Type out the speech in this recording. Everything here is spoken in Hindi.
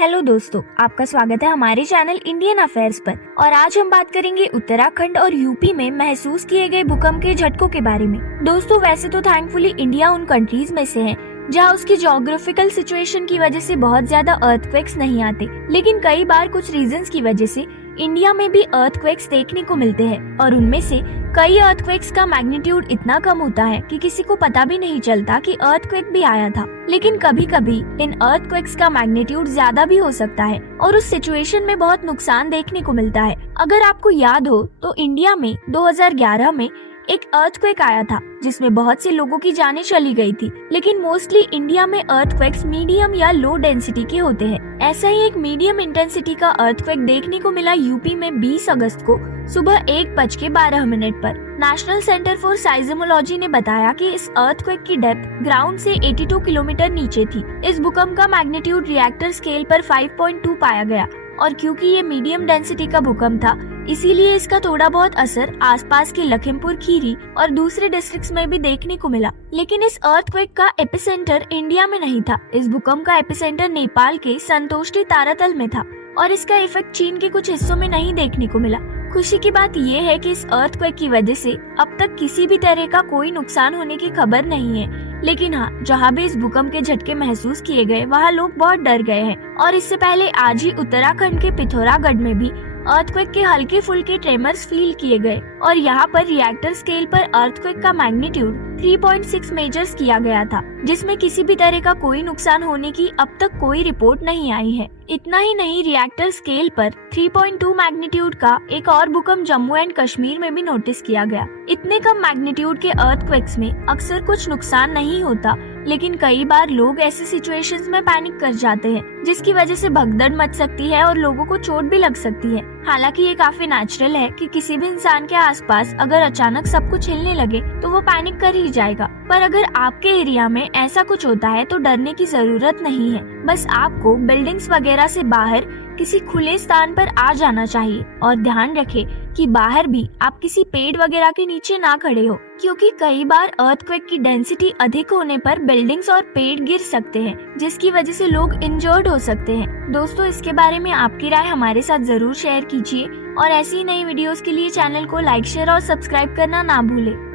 हेलो दोस्तों, आपका स्वागत है हमारे चैनल इंडियन अफेयर्स पर। और आज हम बात करेंगे उत्तराखंड और यूपी में महसूस किए गए भूकंप के झटकों के बारे में। दोस्तों, वैसे तो थैंकफुली इंडिया उन कंट्रीज में से है जहां उसकी ज्योग्राफिकल सिचुएशन की वजह से बहुत ज्यादा अर्थक्वेक्स नहीं आते, लेकिन कई बार कुछ रीजंस की वजह से इंडिया में भी अर्थक्वेक्स देखने को मिलते हैं और उनमें से कई अर्थक्वेक्स का मैग्नीट्यूड इतना कम होता है कि किसी को पता भी नहीं चलता कि अर्थक्वेक भी आया था। लेकिन कभी कभी इन अर्थक्वेक्स का मैग्नीट्यूड ज्यादा भी हो सकता है और उस सिचुएशन में बहुत नुकसान देखने को मिलता है। अगर आपको याद हो तो इंडिया में 2011 में एक अर्थक्वेक आया था जिसमें बहुत से लोगों की जानें चली गई थी। लेकिन मोस्टली इंडिया में अर्थक्वेक्स मीडियम या लो डेंसिटी के होते हैं। ऐसा ही एक मीडियम इंटेंसिटी का अर्थक्वेक देखने को मिला यूपी में 20 अगस्त को सुबह 1:12 पर। नेशनल सेंटर फॉर साइज्मोलॉजी ने बताया कि इस अर्थक्वेक की डेप्थ ग्राउंड से 82 किलोमीटर नीचे थी। इस भूकंप का मैग्नीट्यूड रिएक्टर स्केल पर 5.2 पाया गया और क्योंकि ये मीडियम डेंसिटी का भूकंप था, इसीलिए इसका थोड़ा बहुत असर आसपास के लखीमपुर खीरी और दूसरे डिस्ट्रिक्ट्स में भी देखने को मिला। लेकिन इस अर्थक्वेक का एपिसेंटर इंडिया में नहीं था। इस भूकंप का एपिसेंटर नेपाल के संतोष्टी तारातल में था और इसका इफेक्ट चीन के कुछ हिस्सों में नहीं देखने को मिला। खुशी की बात यह है कि इस अर्थक्वेक की वजह से अब तक किसी भी तरह का कोई नुकसान होने की खबर नहीं है। लेकिन हाँ, जहाँ भी इस भूकंप के झटके महसूस किए गए वहाँ लोग बहुत डर गए हैं और इससे पहले आज ही उत्तराखंड के पिथौरागढ़ में भी अर्थक्वेक के हल्के फुल्के ट्रेमर्स फील किए गए और यहाँ पर रिएक्टर स्केल पर अर्थक्वेक का मैग्नीट्यूड 3.6 मेजर्स किया गया था, जिसमें किसी भी तरह का कोई नुकसान होने की अब तक कोई रिपोर्ट नहीं आई है। इतना ही नहीं, रिएक्टर स्केल पर 3.2 मैग्नीट्यूड का एक और भूकंप जम्मू एंड कश्मीर में भी नोटिस किया गया। इतने कम मैग्नीट्यूड के अर्थक्वेक्स में अक्सर कुछ नुकसान नहीं होता, लेकिन कई बार लोग ऐसी सिचुएशंस में पैनिक कर जाते हैं जिसकी वजह से भगदड़ मच सकती है और लोगों को चोट भी लग सकती है। हालांकि ये काफी नेचुरल है कि किसी भी इंसान के आसपास अगर अचानक सब कुछ हिलने लगे तो वो पैनिक कर ही जाएगा। पर अगर आपके एरिया में ऐसा कुछ होता है तो डरने की जरूरत नहीं है। बस आपको बिल्डिंग्स वगैरह से बाहर किसी खुले स्थान पर आ जाना चाहिए और ध्यान रखें कि बाहर भी आप किसी पेड़ वगैरह के नीचे ना खड़े हो, क्योंकि कई बार अर्थक्वेक की डेंसिटी अधिक होने पर बिल्डिंग्स और पेड़ गिर सकते हैं जिसकी वजह से लोग इंजर्ड हो सकते हैं। दोस्तों, इसके बारे में आपकी राय हमारे साथ जरूर शेयर कीजिए और ऐसी नई वीडियोस के लिए चैनल को लाइक, शेयर और सब्सक्राइब करना ना भूलें।